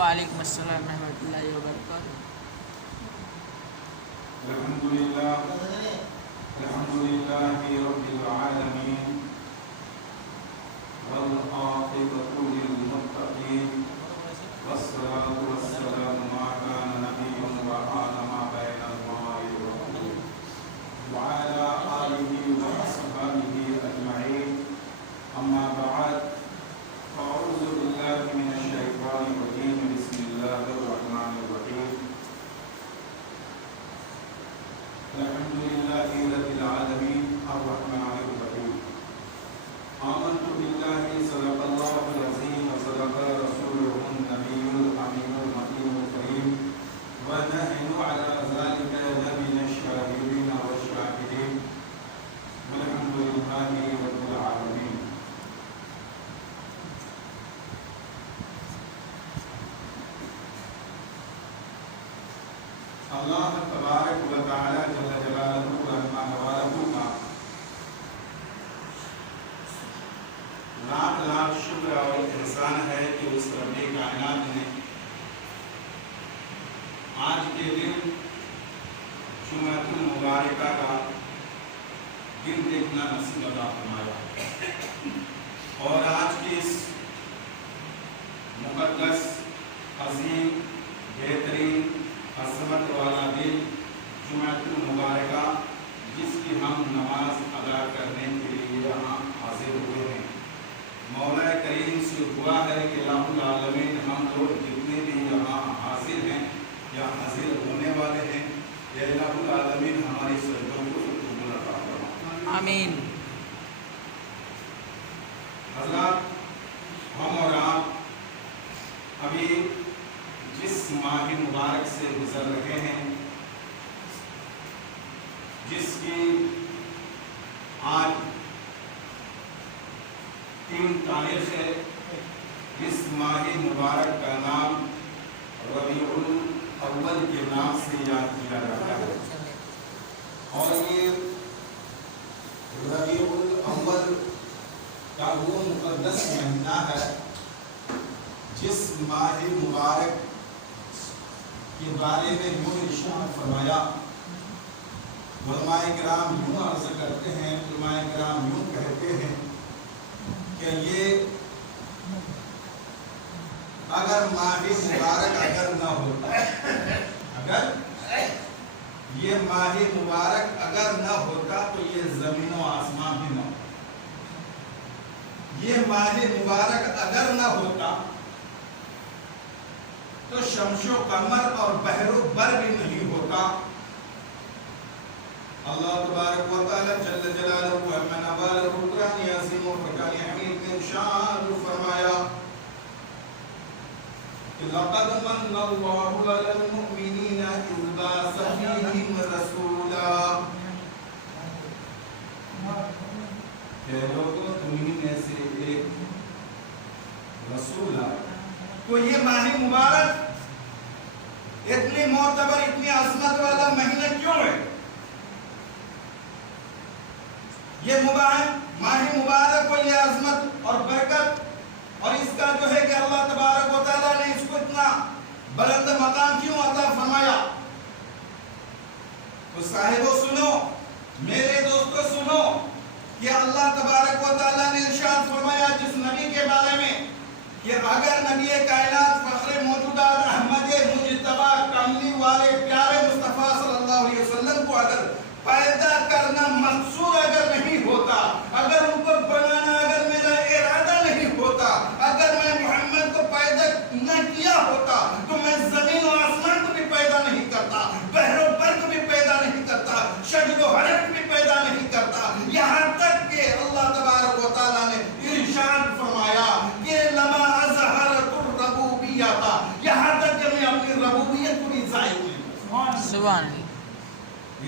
وعلیکم السلام ورحمۃ اللہ وبرکاتہ۔ الحمدللہ رب العالمین والعاقبۃ للمتقین والصلاة والسلام علی نبی وعلی ما بین الماء والطین وعلی آلہ وصحبہ اجمعین، اما بعد فاعوذ باللہ من الشیطان الرجیم، بسم اللہ الرحمن الرحیم۔ الحمدللہ رب العالمین الرحمن الرحیم، آمنت باللہ صدق اللہ العظیم وصدق رسولہ النبی الامین المکین الکریم ونحن علی ذلک لمن الشاہدین والشاکرین والحمدللہ رب العالمین۔ اللہ تبارک و تعالی جل جلالہ رحمہ والہ کا لاکھ لاکھ شکر اور احسان ہے کہ اس رب کائنات نے آج کے دن جمعۃ المبارکہ کا دن دیکھنا نصیب عطا فرمایا، اور آج کی اس مقدس عظیم بہترین عظمت والا دن جمعۃ المبارکہ، جس کی ہم نماز ادا کرنے کے لیے یہاں حاضر ہوئے ہیں، مولا کریم سے دعا ہے کہ الہ العالمین ہم لوگ جتنے بھی یہاں حاضر ہیں یا حاضر ہونے والے ہیں، یا الہ العالمین ہماری سجدوں کو قبول عطا فرمائے، آمین۔ حضرات، ہم اور آپ ابھی جس ماہ مبارک سے گزر رہے ہیں، جس کی آج 3 تاریخ ہے، اس ماہ مبارک کا نام ربیع الاول کے نام سے یاد کیا جاتا ہے، اور یہ ربیع الاول کا وہ مقدس مہینہ ہے جس ماہ مبارک کے بارے میں یوں ارشاد فرمایا۔ علماء کرام یوں عرض کرتے ہیں، علماء کرام یوں کہتے ہیں کہ یہ اگر ماہ مبارک اگر نہ ہوتا، اگر یہ ماہ مبارک اگر نہ ہوتا تو یہ زمین و آسمان بھی نہ ہوتا، یہ ماہ مبارک اگر نہ ہوتا تو شمس و قمر اور بحر و بر بھی نہیں ہوتا۔ اللہ تبارک و تعالی جل جلالہ ومن والہ قرآن عظیم و فرقان حمید میں ارشاد فرمایا کہ لقد من اللہ علی المؤمنین اذ بعث فیہم رسولا، کہ لوگوں تمہیں میں سے ایک رسول آیا۔ تو یہ ماہ مبارک اتنی معتبر، اتنی عظمت والا مہینہ کیوں ہے؟ یہ ماہ مبارک کو یہ عظمت اور برکت اور اس کا جو ہے کہ اللہ تبارک و تعالیٰ نے اس کو اتنا بلند مقام کیوں عطا فرمایا؟ تو صاحبو سنو، میرے دوستو سنو، کہ اللہ تبارک و تعالیٰ نے ارشاد فرمایا جس نبی کے بارے میں کہ اگر نبی کائنات فخر موجودات احمد مجتبی کملی والے پیارے مصطفیٰ صلی اللہ علیہ وسلم کو اگر پیدا کرنا مقصود اگر نہیں ہوتا، اگر ان کو بنانا اگر میرا ارادہ نہیں ہوتا، اگر میں محمد کو پیدا نہ کیا ہوتا تو میں زمین و آسمان کو بھی پیدا نہیں کرتا، بحر و بر کو بھی پیدا نہیں کرتا، شجر و حجر کو بھی پیدا نہیں کرتا، یہاں تک کہ اللہ تبارک و تعالیٰ نے ارشاد فرمایا کہ لما اظہرت الربوبیت، یہاں تک کہ میں اپنی ربوبیت کو بھی ظاہر نہیں کرتا۔ سبحان اللہ۔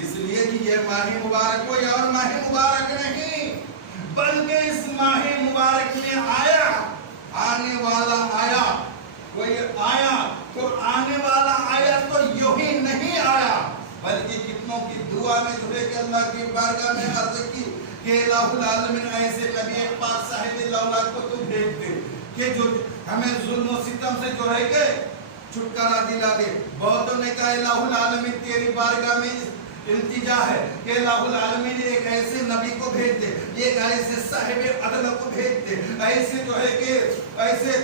اس لیے کہ یہ ماہ مبارک کوئی اور ماہ مبارک نہیں، بلکہ اس ماہ مبارک میں آیا، آنے والا آیا، کوئی آیا تو آنے والا آیا تو یوں ہی نہیں آیا، بلکہ کتنوں کی دعا میں جو ہے کہ اللہ کی بارگاہ میں عرض کی کہ الہ العالمین ایسے نبی پاک صاحب اللہ کو تو بھیج دے کہ جو ہمیں ظلم و ستم سے جو ہے کہ چھٹکارا دلا دے. بہتوں نے کہا الہ العالمین تیری بارگاہ میں التجا ہے کہ الہ العالمین ایک ایسے نبی کو بھیج دے, ایک ایسے صاحب عدل کو بھیج دے, ایسے جو ہے کہ ایسے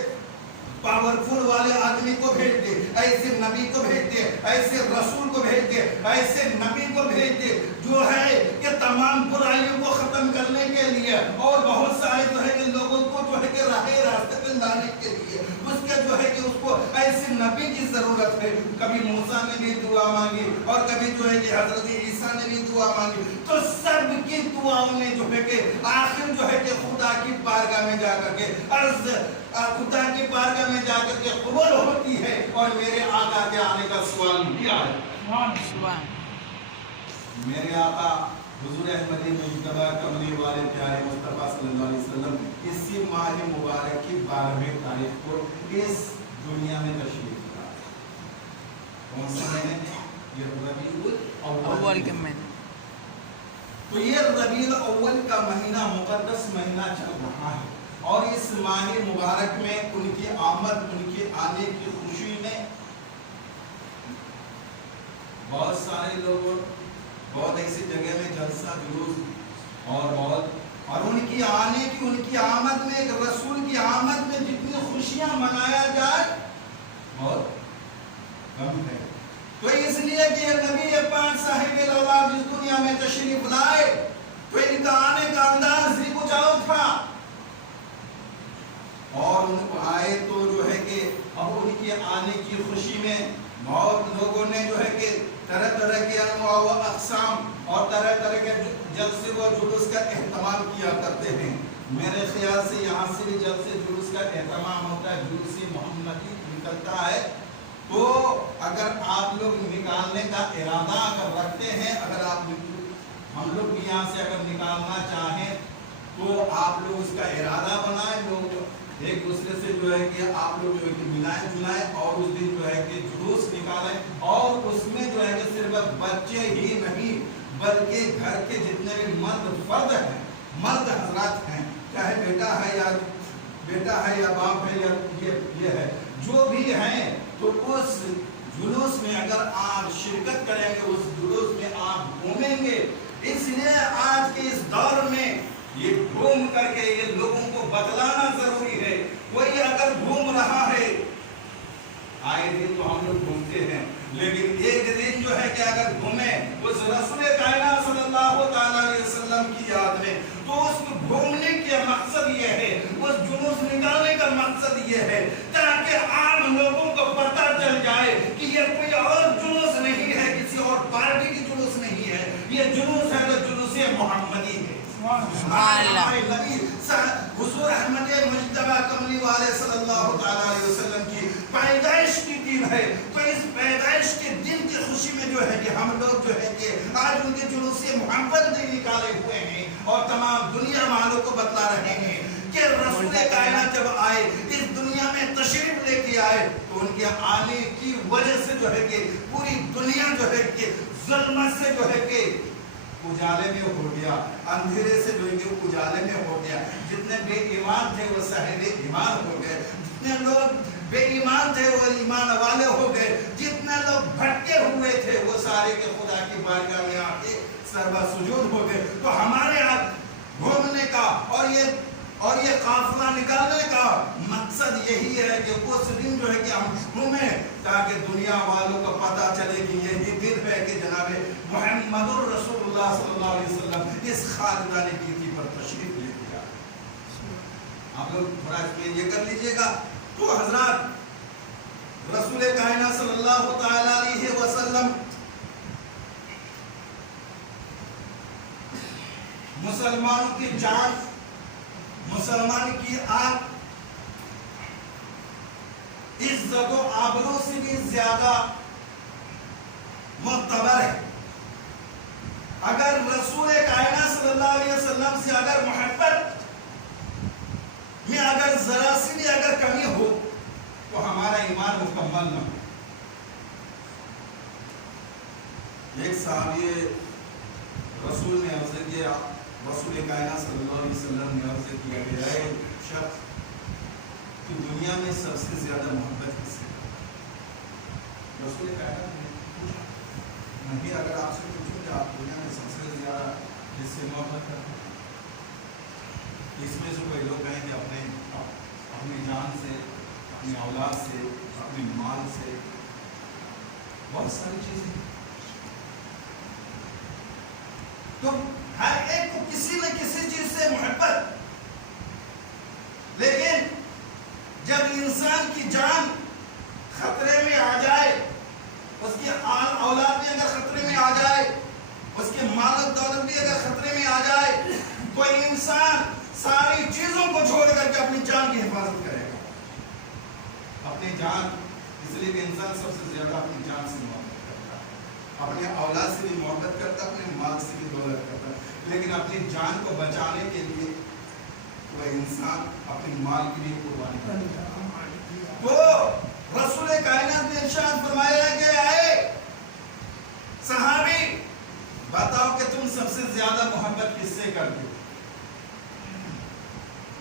پاورفل والے آدمی کو بھیج دے, ایسے نبی کو بھیج دے, ایسے رسول کو بھیج دے, ایسے نبی کو بھیج دے جو ہے کہ تمام برائیوں کو ختم کرنے کے لیے اور بہت سارے جو ہے کہ لوگوں کو جو ہے کہ راہ راستے پہ لانے کے لیے اس کے جو ہے کہ اس کو ایسے نبی کی ضرورت ہے. کبھی موسیٰ نے بھی دعا مانگی اور کبھی جو ہے کہ حضرت عیسیٰ نے بھی دعا مانگی, تو سب کی دعاؤں نے جو ہے کہ آخر جو ہے کہ خدا کی بارگاہ میں جا کر کے عرض خدا کی بارگاہ میں جا کر کے قبول ہوتی ہے. اور میرے آقا کے آنے کا سوال بھی آیا. میرے آقا حضور احمدی مجتبی کملی والے پیارے مصطفیٰ صلی اللہ علیہ وسلم اسی ماہ مبارک کی 12ویں تاریخ کو اس دنیا میں تشریف لائے. کون سے مہینے میں؟ یہ ربیع الاول کے مہینے. تو یہ ربیع الاول کا مہینہ مقدس مہینہ چل رہا ہے, اور اس ماہ مبارک میں ان کی آمد, ان کے آنے کی خوشی میں بہت سارے لوگ بہت ایسی جگہ میں جلسہ جلوس اور ان کی آنے کی, ان کی آمد میں, ایک رسول کی آمد میں جتنی خوشیاں منایا جائے بہت کم ہے. تو اس لیے کہ یہ نبی پاک صاحب الاولاد اس دنیا میں تشریف لائے تو ان کا آنے کا انداز ہی کچھ اور تھا. اور ان کو آئے تو جو ہے کہ اب ان کے آنے کی خوشی میں بہت لوگوں نے جو ہے کہ طرح طرح کے انواع و اقسام اور طرح طرح کے جلسے و جلوس کا اہتمام کیا کرتے ہیں. میرے خیال سے یہاں سے بھی جلسے جلوس کا اہتمام ہوتا ہے, جلوس محمدی نکلتا ہے. تو اگر آپ لوگ نکالنے کا ارادہ اگر رکھتے ہیں, اگر آپ ہم لوگ بھی یہاں سے اگر نکالنا چاہیں تو آپ لوگ اس کا ارادہ بنائیں, لوگ ایک دوسرے سے جو ہے کہ آپ لوگ جو ہے کہ ملائیں جلائیں اور اس دن جو ہے کہ جلوس نکالیں. اور اس میں جو ہے کہ صرف بچے ہی نہیں بلکہ گھر کے جتنے بھی مرد فرد ہیں, مرد حضرات ہیں, چاہے بیٹا ہے یا باپ ہے یا یہ ہے, جو بھی ہیں, تو اس جلوس میں اگر آپ شرکت کریں گے, اس جلوس میں آپ گھومیں گے. اس لیے آج کے اس دور میں یہ گھوم کر کے یہ لوگوں کو بتلانا ضروری ہے. وہی اگر گھوم رہا ہے, آئے دن تو ہم لوگ گھومتے ہیں, لیکن ایک دن جو ہے کہ اگر گھومیں اس رسول کائنات صلی اللہ تعالیٰ علیہ وسلم کی یاد میں, تو اس کو گھومنے کا مقصد یہ ہے, اس جلوس نکالنے کا مقصد یہ ہے تاکہ عام لوگوں کو پتہ چل جائے کہ یہ کوئی اور جلوس نہیں ہے, کسی اور پارٹی کی جلوس نہیں ہے, یہ جلوس ہے تو جلوس محمدی ہے. ہمارے نبی حضور احمد مجتبی کملی والے صلی اللہ تعالیٰ علیہ وسلم کی پیدائش کی دن ہے. تو اس پیدائش کے دن کی خوشی میں جو ہے کہ ہم لوگ جو ہے کہ آج ان کے جلوس محمد نکالے ہوئے ہیں اور تمام دنیا والوں کو بتلا رہے ہیں کہ رسول کائنات جب آئے, اس دنیا میں تشریف لے کے آئے, تو ان کے آنے کی وجہ سے جو ہے کہ پوری دنیا جو ہے کہ ظلمت سے جو ہے کہ اجالے میں ہو گیا, اندھیرے سے جو ہے کہ اجالے میں ہو گیا. جتنے بے ایمان تھے وہ صاحب ایمان ہو گئے, جتنے لوگ بے ایمان تھے وہ ایمان والے ہو گئے, جتنے لوگ بھٹکے ہوئے تھے وہ سارے کے خدا کی بارگاہ میں آ کے سربا سجود ہو گئے. تو ہمارے ہاتھ گھومنے کا اور یہ قافلہ نکالنے کا مقصد یہی ہے کہ اس دن جو ہے کہ ہم گھومیں تاکہ دنیا والوں کو پتہ چلے کہ یہی دن ہے کہ جناب محمد الرسول اللہ صلی اللہ علیہ وسلم اس خاندان کی پر تشریف لے گیا. آپ لوگ تھوڑا یہ کر لیجئے گا. تو حضرات رسول کائنات صلی اللہ تعالی علیہ وسلم مسلمانوں کی جان, مسلمان کی آگ, عزت و آبرو سے بھی زیادہ معتبر ہے. اگر رسول کائنات صلی اللہ علیہ وسلم سے اگر محبت میں اگر ذرا سی بھی اگر کمی ہو تو ہمارا ایمان مکمل نہ ہو. ایک صحابی رسول نے عرض کیا, رسول کائنات صلی اللہ علیہ وسلم نے عرض کیا کہ اے شخص, تو دنیا میں سب سے زیادہ محبت کس سے؟ رسول کائنات نے پوچھا، نبی اگر آپ سے پوچھوں کہ آپ دنیا میں سب سے زیادہ جس سے محبت کرتے ہیں، اس میں سے کوئی لوگ کہیں کہ اپنی جان سے، اپنی اولاد سے، اپنے مال سے، بہت ساری چیزیں. تو ہر ایک کو کسی نہ کسی چیز سے محبت، لیکن جب انسان کی جان خطرے میں آ جائے، اس کی اولاد بھی اگر خطرے میں آ جائے، اس کے مال و دولت بھی اگر خطرے میں آ جائے، تو انسان ساری چیزوں کو چھوڑ کر کے اپنی جان کی حفاظت کرے گا. اپنی جان، اس لیے کہ انسان سب سے زیادہ اپنی جان سے محبت کرتا ہے، اپنے اولاد سے بھی محبت کرتا ہے، اپنے مال سے بھی دولت کرتا ہے، لیکن اپنی جان کو بچانے کے لیے وہ انسان اپنی مال کی بھی قربانی کرتا ہے. تو رسول کائنات نے ارشاد فرمایا کہ اے صحابی، بتاؤ کہ تم سب سے زیادہ محبت کس سے کرتے ہو؟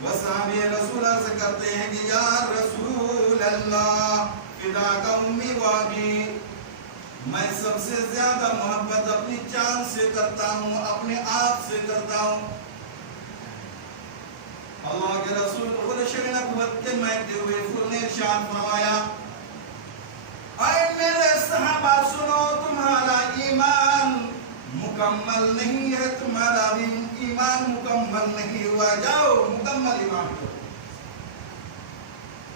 وہ صحابی رسول سے کرتے ہیں کہ یا رسول اللہ فداک امی و ابی، میں سب سے زیادہ محبت اپنی جان سے کرتا ہوں، اپنے آپ سے کرتا ہوں. اللہ کے رسول خود شکل نبوت کے مہدے ہوئے پھول نے ارشاد فرمایا، اے میرے صحابہ سنو، تمہارا ایمان مکمل نہیں ہے، تمہارا بھی ایمان مکمل نہیں ہوا، جاؤ مکمل ایمان کرو.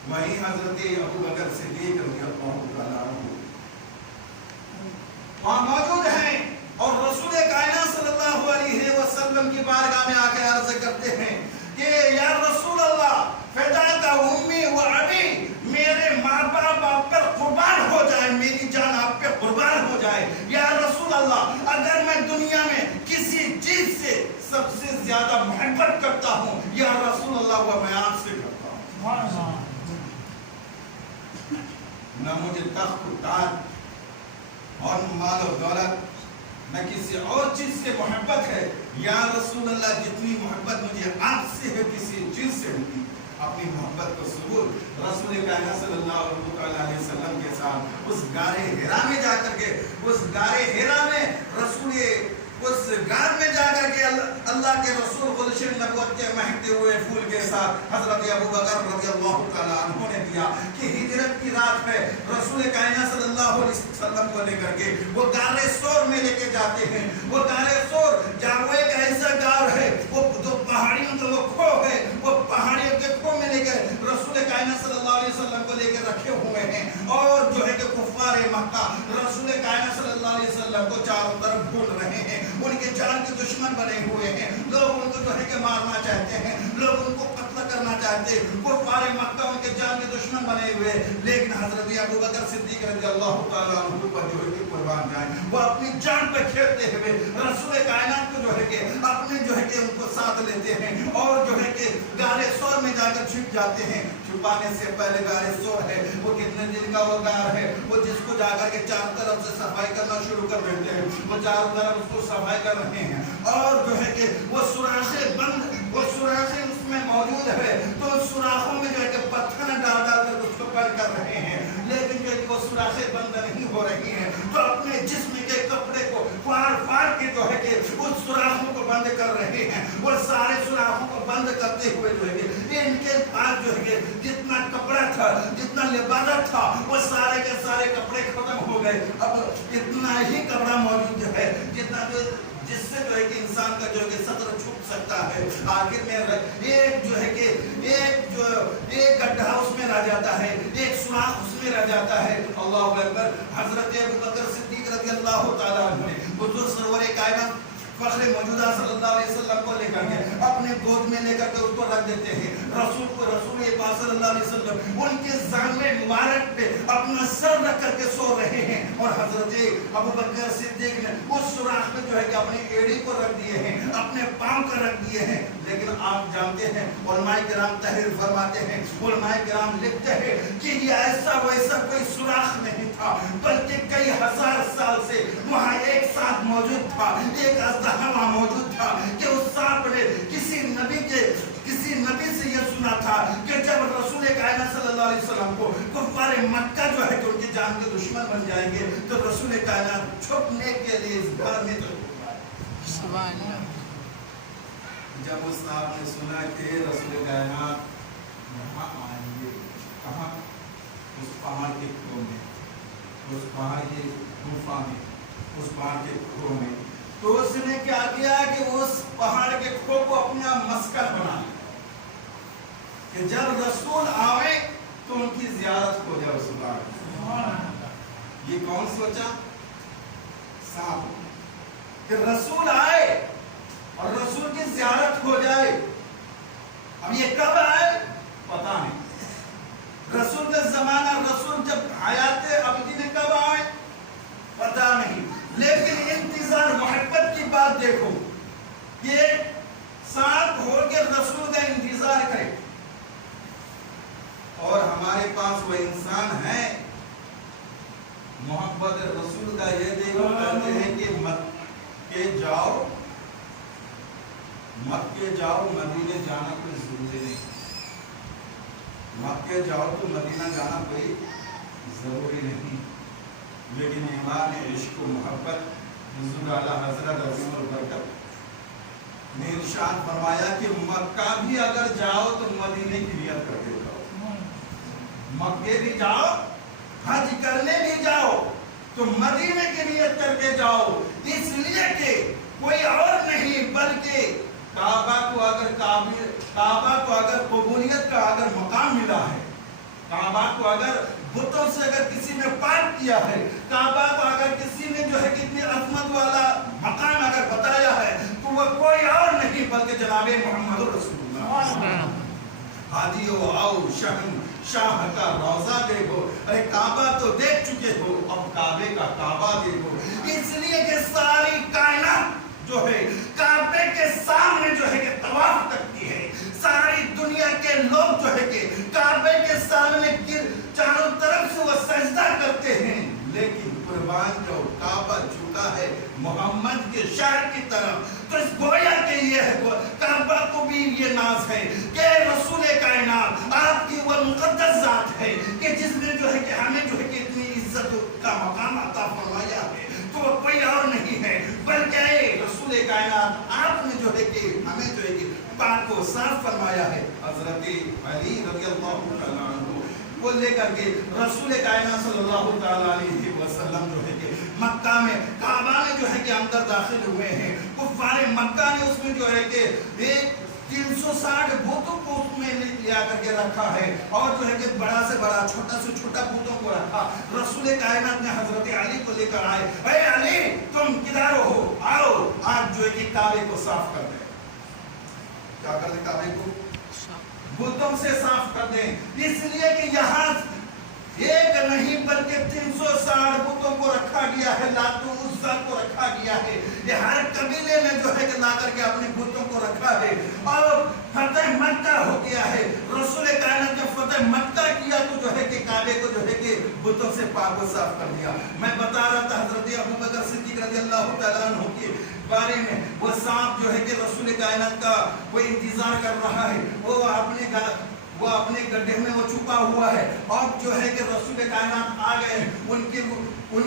وہی حضرت ابو بکر صدیق رضی اللہ تعالیٰ عنہ وہاں موجود ہیں اور رسول کائنات صلی اللہ علیہ وسلم کی بارگاہ میں آ کے عرض کرتے ہیں کہ یا رسول اللہ فداک امی و ابی، میرے ماں باپ آپ پر قربان ہو جائے، میری جان آپ پہ قربان ہو جائے. یا رسول اللہ اگر میں دنیا میں کسی چیز سے سب سے زیادہ محبت کرتا ہوں، یا رسول اللہ وہ میں آپ سے کرتا ہوں. نہ مجھے تخت و تاج اور مال و دولت، نہ کسی اور چیز سے محبت ہے، یا رسول اللہ جتنی محبت مجھے آپ سے ہے کسی چیز سے نہیں. اپنی محبت کو ثبوت رسول کائنات صلی اللہ علیہ وسلم کے ساتھ اس غار حرا میں جا کر کے، اس غار حرا میں رسول اس غار میں جا کر کے اللہ کے رسول خود نبوت کے مہکتے ہوئے پھول کے ساتھ حضرت ابو بکر رضی اللہ تعالیٰ عنہ نے دیا کہ ہجرت کی رات ہے، رسول کائنات صلی اللہ علیہ وسلم کو لے کر کے وہ غار سور میں لے کے جاتے ہیں. وہ غار سور جہاں ایک ایسا غار ہے، وہ جو پہاڑیوں کا وہ کھو ہے، وہ پہاڑیوں کے کھو میں لے کے رسول کائنات صلی اللہ علیہ وسلم کو لے کے رکھے ہوئے ہیں. اور جو ہے کہ کفار مکہ رسول کائنات صلی اللہ علیہ وسلم کو چاروں طرف ڈھونڈ رہے ہیں، ان کے جان کے دشمن بنے ہوئے ہیں، لوگ ان کو جو ہے کہ مارنا چاہتے ہیں، لوگ ان کو قتل کرنا چاہتے ہیں، کفار مکہ ان کے جان کے دشمن بنے ہوئے. لیکن حضرت ابو بکر صدیق رضی اللہ تعالیٰ عنہ پر جو ہے کہ قربان جائیں، وہ اپنی جان پہ کھیلتے ہوئے رسول کائنات کو جو ہے کہ اپنے جو ہے کہ ان کو ساتھ لیتے ہیں اور جو ہے کہ غار سور میں جا کر چھپ جاتے ہیں. چھپانے سے پہلے غار سور ہے وہ کتنے دن کا وہ غار ہے، وہ جس کو جا کر کے چار طرف سے صفائی کرنا شروع کر دیتے ہیں، وہ چاروں طرف اس کو صفائی کر رہے ہیں اور جو ہے کہ وہ سوراخیں بند، وہ سوراخیں اس میں موجود ہے، تو ان سوراخوں میں جو ہے کہ پتھر ڈال ڈال کر اس کو بند کر رہے ہیں. لیکن جو وہ سوراخیں بند نہیں ہو رہی ہیں تو اپنے جسم کے کپڑے کو پھاڑ پھاڑ کے جو ہے کہ ان سوراخوں کو بند کر رہے ہیں. وہ سارے سوراخوں کو بند کرتے ہوئے جو ہے کہ ان کے پاس جو ہے کہ جتنا کپڑا تھا، جتنا لبادہ تھا، وہ سارے کے سارے کپڑے ختم ہو گئے. اب اتنا ہی کپڑا موجود ہے جتنا جس سے جو ہے کہ انسان کا جو ہے کہ صدر چھپ سکتا ہے. آخر میں ایک جو ہے کہ ایک گڈھا اس میں رہ جاتا ہے، ایک سوراخ اس میں رہ جاتا ہے. اللہ اکبر. حضرت ابو بکر صدیق رضی اللہ تعالیٰ عنہ نے حضور سرور کائنات فخر موجودہ صلی اللہ علیہ وسلم کو لے کر کے اپنے گود میں لے کر کے اس کو رکھ دیتے ہیں. رسول پاک صلی اللہ علیہ وسلم ان کے ذہن مبارک پہ اپنا سر رکھ کر کے سو رہے ہیں اور حضرت ابو بکر صدیق نے اس سوراخ میں جو ہے کہ اپنی ایڑی کو رکھ دیے ہیں، اپنے پاؤں کو رکھ دیے ہیں. لیکن آپ جانتے ہیں علماء کرام تحریر فرماتے ہیں، علماء کرام لکھتے ہیں کہ یہ ایسا ویسا کوئی سوراخ نہیں تھا، بلکہ کئی ہزار سال سے وہاں ایک ساتھ موجود تھا، ایک اژدہا موجود تھا کہ اس سانپ نے کسی نبی سے یہ سنا تھا کہ جب رسول کائنات صلی اللہ علیہ وسلم کو کفار مکہ جو ہے کہ ان کی جان کے دشمن بن جائیں گے تو رسول کائنات چھپنے کے لیے اس گھر میں تو سبحان اللہ. جب اس صاحب نے سنا کہ رسول کائنات یہاں آئیں گے، کہاں؟ اس پہاڑ کے کھو میں، اس پہاڑ کی گفا میں، اس پہاڑ کے کھو میں، تو اس نے کیا کیا کہ اس پہاڑ کے کھو کو اپنا مسکن بنا لیا کہ جب رسول آئے تو ان کی زیارت ہو جائے. رسول اللہ یہ کون سوچا؟ صاحب کہ رسول آئے اور رسول کی زیارت ہو جائے. اب یہ کب آئے پتا نہیں، رسول کا زمانہ، رسول جب حیات ابدی میں کب آئے پتا نہیں، لیکن انتظار محبت کی بات دیکھو، یہ ساتھ ہو کے رسول کا انتظار کرے. اور ہمارے پاس وہ انسان ہے محبت رسول کا یہ دیکھو کہتے ہیں کہ مکے جاؤ مدینے جانا کوئی ضروری نہیں. مکے جاؤ تو مدینہ جانا کوئی ضروری نہیں، لیکن ایمان عشق و محبت حضور اعلیٰ حضرت عظیم البرکت نے ارشاد فرمایا کہ مکہ بھی اگر جاؤ تو مدینے کی نیت کر کے جاؤ. مکے بھی جاؤ، حج کرنے بھی جاؤ تو مدینے کی نیت کر کے جاؤ، اس لیے کہ کوئی اور نہیں بلکہ کعبہ کو اگر قبولیت کا اگر مقام ملا ہے، کعبہ کو اگر بتوں سے اگر کسی نے پاک کیا ہے، کعبہ کو اگر کسی نے جو ہے کتنی عظمت والا مقام اگر بتایا ہے تو وہ کوئی اور نہیں بلکہ جناب محمد رسول اللہ. حاجیو آؤ شاہ کا روضہ دیکھو، ارے کعبہ تو دیکھ چکے ہو، اب کعبے کا کعبہ دیکھو. اس لیے کہ ساری کائنات جو ہے کعبے کے سامنے جو ہے کہ طواف کرتی ہے، ساری دنیا کے لوگ جو ہے کہ کعبے کے سامنے چاروں طرف سے وہ سجدہ کرتے ہیں، لیکن قربان جو کعبہ جھکا ہے محمد کے شہر کی طرف. تو اس گویا کہ یہ ہے کعبہ کو بھی یہ ناز ہے کہ رسول کائنات آپ کی وہ مقدس ذات ہے کہ جس نے جو ہے کہ ہمیں جو ہے کہ اتنی عزت کا مقام عطا فرمایا ہے، تو وہ کوئی اور نہیں ہے بلکہ رسول کائنات آپ نے جو ہے کہ ہمیں جو ہے کہ پاک کو صاف فرمایا ہے. حضرت علی رضی اللہ تعالیٰ عنہ وہ لے کر کے رسول کائنات صلی اللہ تعالیٰ علیہ وسلم جو ہے کہ مکہ میں کعبہ میں جو ہے کہ اندر داخل ہوئے ہیں. کفار مکہ نے اس میں جو ہے کہ ایک 360 بتوں کو اس میں لیا کر کے رکھا ہے اور جو ہے کہ بڑا سے بڑا چھوٹا سے چھوٹا بتوں کو رکھا. رسول کائنات نے حضرت علی کو لے کر آئے، اے علی تم کدھر ہو، آؤ آج جو ہے کہ کعبے کو صاف کر دیں. کیا کر دیں؟ کعبے کو بتوں سے صاف کر دیں. اس لیے کہ یہاں ایک نہیں بلکہ 360 بتوں کو رکھا گیا ہے، لات و عزا کو رکھا گیا ہے. یہ ہر قبیلے نے جو ہے کہ لا کر کے اپنے بتوں کو رکھا ہے. اور فتح مکہ ہو گیا ہے. رسول کائنات نے فتح مکہ کیا تو جو ہے کہ کعبے کو جو ہے کہ بتوں سے پاک و صاف کر دیا. میں بتا رہا تھا حضرت ابوبکر صدیق رضی اللہ تعالیٰ عنہ کے بارے میں، وہ سانپ جو ہے کہ رسول کائنات کا وہ انتظار کر رہا ہے، وہ اپنے گڈھے میں وہ چھپا ہوا ہے اور جو ہے کہ رسول کائنات آ گئے ہیں. ان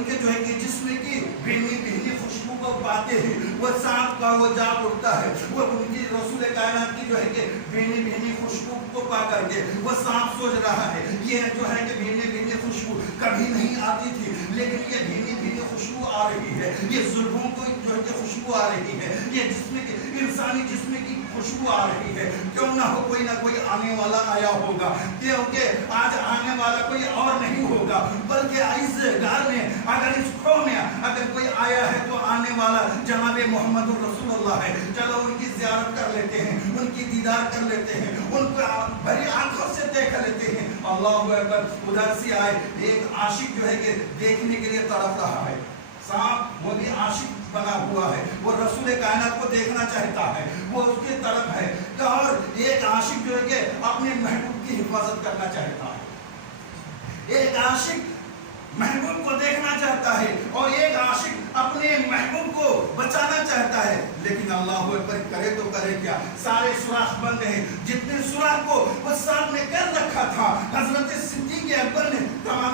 کے جو ہے کہ جسم کی بھینی بھینی خوشبو کو پاتے ہیں، وہ سانپ کا وہ جاگ اٹھتا ہے، وہ ان کی رسول کائنات کی جو ہے کہ بھینی بھینی خوشبو کو پا کر کے وہ سانپ سوچ رہا ہے یہ جو ہے کہ بھینی بھینی خوشبو کبھی نہیں آتی تھی، لیکن یہ بھینی بھینی خوشبو آ رہی ہے، یہ زلفوں کو جو ہے کہ خوشبو آ رہی ہے، یہ جسم کی انسانی جسم کی خوشبو آ رہی ہے. کیوں نہ ہو کوئی نہ کوئی آنے والا آیا ہوگا، کیونکہ آج آنے والا کوئی اور نہیں ہوگا بلکہ اس گھر میں اگر اس کھو میں اگر کوئی آیا ہے تو آنے والا جناب محمد رسول اللہ ہے. چلو ان کی زیارت کر لیتے ہیں، ان کی دیدار کر لیتے ہیں، ان کو بھری آنکھوں سے دیکھ لیتے ہیں. اللہ اکبر. ادھر سے آئے ایک عاشق جو ہے کہ دیکھنے کے لیے تڑپ رہا ہے. سانپ وہ بھی عاشق بنا ہوا ہے، وہ رسول کائنات کو دیکھنا چاہتا ہے، وہ اس کی طرف ہے. اور ایک عاشق جو ہے کہ اپنے محبوب کی حفاظت کرنا چاہتا ہے، ایک عاشق محبوب کو دیکھنا چاہتا ہے اور ایک عاشق اپنے محبوب کو بچانا چاہتا ہے. لیکن اللہ اکبر کرے تو کرے کیا، سارے سوراخ بند ہیں. جتنے سوراخ کو وہ ساتھ میں کر رکھا تھا حضرت صدیق اکبر نے تمام